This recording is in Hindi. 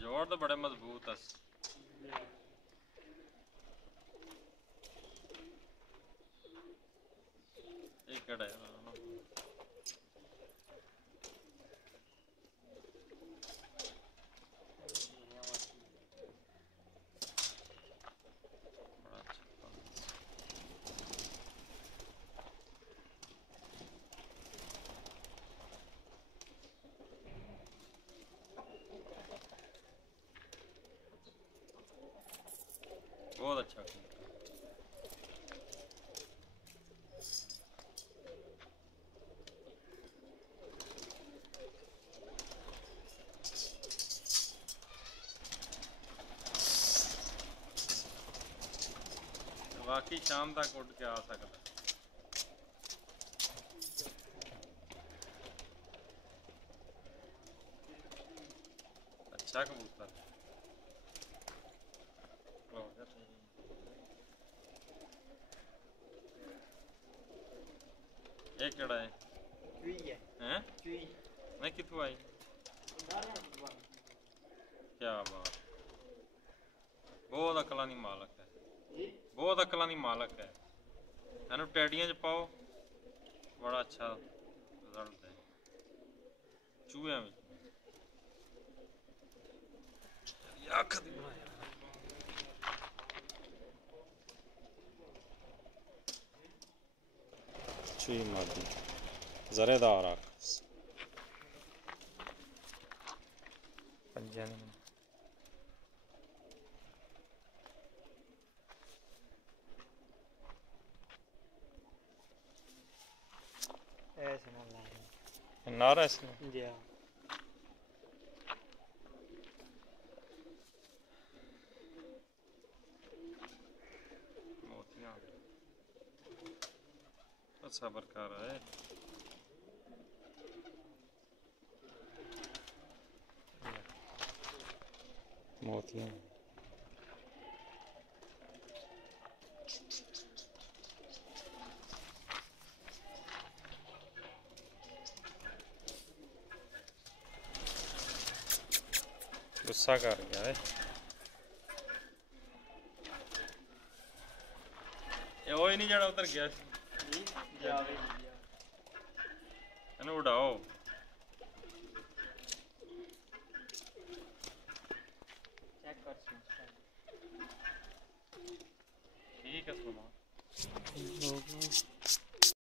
जोड़ तो बड़े मजबूत है। एक कड़ा है बहुत अच्छा। बाकी शाम तक उड़ के आ सकता। अच्छा कबूतर एक केड़ा है हैं नहीं कितों आई क्या बात। बहुत अकलां दी मालक है, बहुत अकलां दी मालक है। इन्हू टैडियां च पाओ बड़ा अच्छा रिजल्ट है। चूहियां में अख दी बनाया चूही मादी जरेदार अख पंजन ऐसे नारा इसमें जी हाँ। मोतियां सबर कर रहा है। मोतियां गुस्सा कर गया है ये वो ही नहीं जड़ा उधर गया इन्हें उड़ाओ। ठीक है सुनो